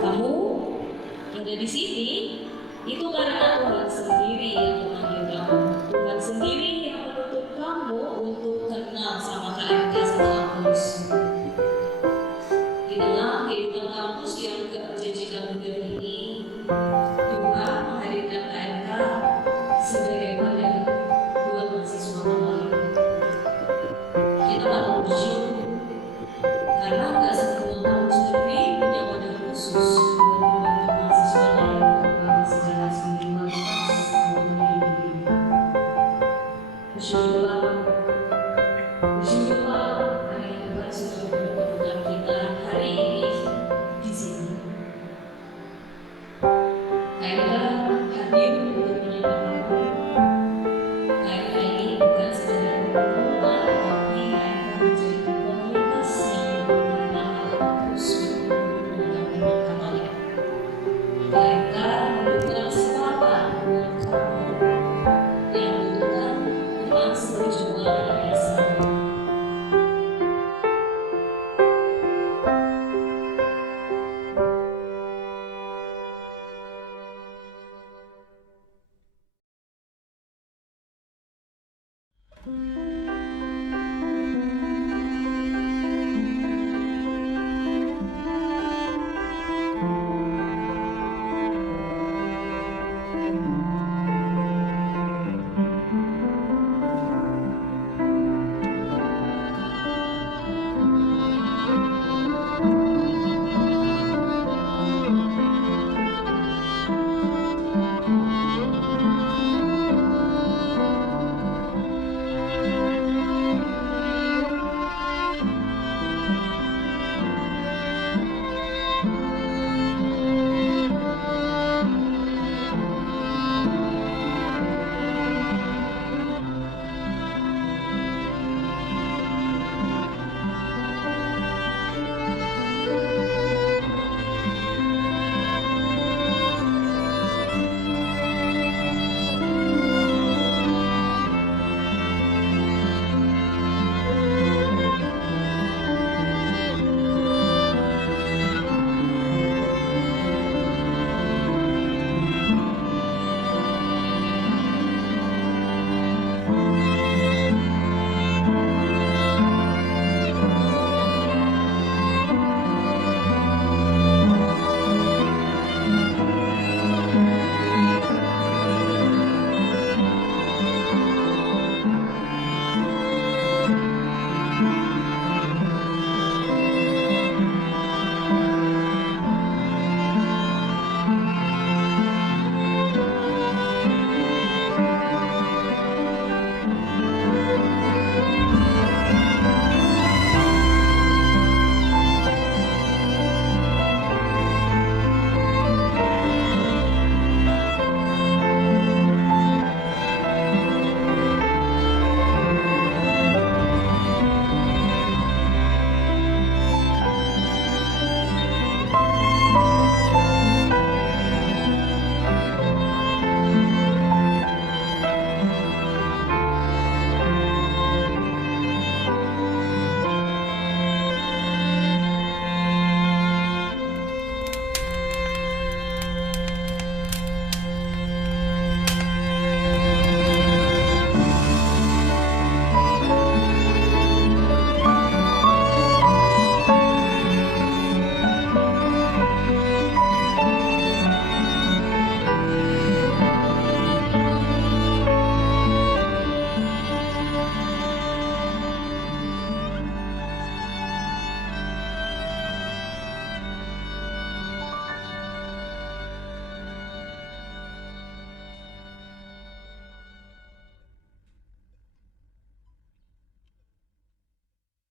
Kamu ada di sini itu karena Tuhan sendiri yang memanggil kamu. Tuhan sendiri yang menuntut kamu untuk kenal sama KMK setelah lulus. Di tengah kehidupan kampus yang gak menjanjikan dunia ini, Tuhan menghadirkan KMK sebagai wadah buat mahasiswa lain. Kita patut bersyukur karena gak semua kampus negeri punya wadah khusus buat membantu mahasiswa lain berkembang secara spiritualitas maupun hidup. Bersyukurlah karena Tuhan sudah mempertemukan kita hari ini di sini. KMK